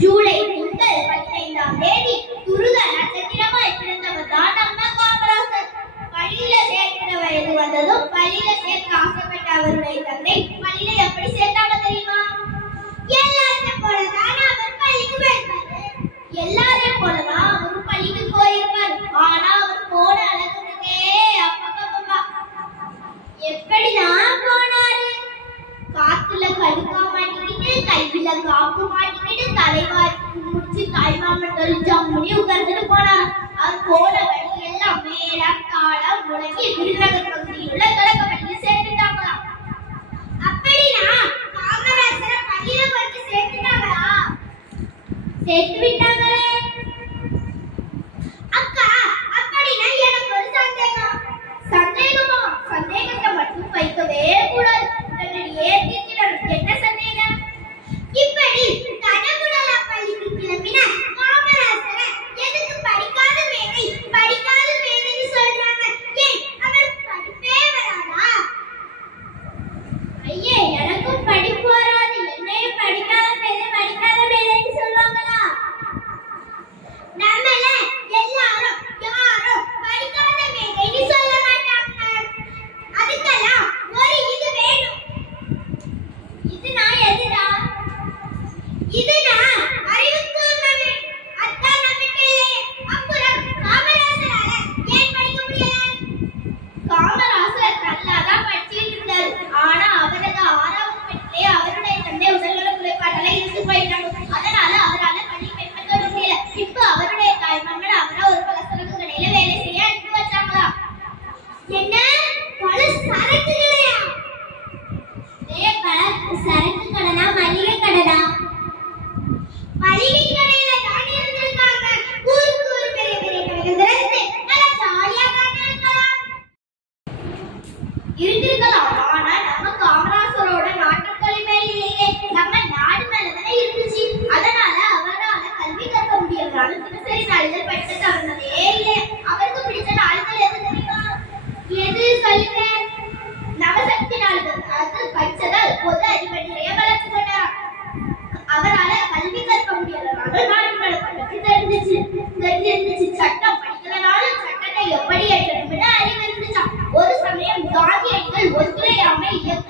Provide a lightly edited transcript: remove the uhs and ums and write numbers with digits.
ஜூலை 15 துருத நட்சத்திரமாய் பிறந்தவர் தான் நம்ம காமராசர். பள்ளியில சேர்க்கிற வயது வந்ததும் பள்ளியில சேர்க்க ஆசைப்பட்ட அவருடைய தந்தை பள்ளியில எப்படி சேர்த்தாங்க தெரியுமா? எல்லாரையும் போலதான் அவர் பள்ளிக்கு போயிருப்பாரு. எல்லாரையும் போலதான் அவரும் பள்ளிக்கு போயிருப்பார். ஆனா அவர் போன அழகுக்கே அப்பா எப்படிதான் போனாரு? காத்துல கடுக்கா மாட்டிக்கிட்டு கையில காப்பு மாட்டிக்கிட்டு தலைவாரி முடிச்சு தாய்மாமன் ஜம்முனி உட்கார்ந்துட்டு போனார். அவர் போன வழி எல்லாம் மேலம் தாளம் முழங்கி விருதுநகர் பகுதியில் உள்ள தொடக்க பள்ளியில் சேர்த்துட்டாங்களாம். அப்படின்னா காமராசரை பள்ளியில கொண்டு சேர்த்துட்டாங்களா? சேர்த்து விட்டாங்களே. அக்கா, அப்படின்னா எனக்கு ஒரு சந்தேகம். சந்தேகமா? சந்தேகத்தை மட்டும் வைக்கவே கூடாது. என்ன சந்தேகம்? இப்படி தடபுடலா பள்ளிக்கு கிளம்பின காமராசரை எதுக்கு படிக்காத மேதை படிக்காத மேதைன்னு சொல்றாங்க? ஏன் அவருக்கு படிப்பே வராதா? ஐயே, எனக்கும் படிப்பு வராது, என்னையும் படிக்காத மேதைன்னு சொல்லுவாங்களா? நம்மள எல்லாரும் யாரும் படிக்காத மேதைன்னு சொல்ல மாட்டாங்க. அதுக்கெல்லாம் ஒரு இது வேணும். இதுனா எதுடா? இதுனா அறிவுக்கூர்மை. அதான் நம்மகிட்ட இல்லையே. அப்புறம் காமராசரால ஏன் படிக்க முடியல? காமராசர் நல்லாதான் படிச்சுட்டு இருந்தாரு. ஆனா அவரது 6வது படிப்பிலே அவருடைய தந்தை உடல்நல குறைபாடால இருந்து போயிட்டாங்க. அதனால அவரால பள்ளி மேற்பட முடியல. இப்ப அவருடைய தாய்மாமன் அவரை ஒரு பலசரக்கு கடையில வேலை செய்ய அனுப்பி வச்சாங்களா? என்ன பல சரக்குகளையா? சரக்கு கடைனா மளிகை கடைடா. மளிகை கடையில தான் இருந்திருக்காங்க. ஊருக்கு ஒரு பெரிய பெரிய கடைகள் நல்லா ஜாலியா இருந்திருக்கலாம். ஆனா நம்ம காமராசரோட நாட்டுக்கல்வி மேல இல்லையே, நம்ம நாடு மேலதானே இருந்துச்சு. அதனால அவரால கல்வி கற்க முடியலனால தினசரி நாளிதழ் படிக்க தவறுனதே இல்லை. அவருக்கு பிடிச்ச நாளிதழ் எது தெரியுமா? எது சொல்லுங்க? நவசக்தி நாளிதழ். அது படிச்சதால் பொது அறிவை நிறைய வளர்த்து கொண்டார். அவரால கல்வி கற்க முடியலனால நாட்டு நடப்பை பற்றி தெரிஞ்சிருந்துச்சு. சட்டம் படிக்கிறனால சட்டத்தை எப்படி ஏற்றணும்னு அறிவு இருந்துச்சா. ஒரு சமயம் காந்தியடிகள் ஒத்துழையாமை இயக்கம்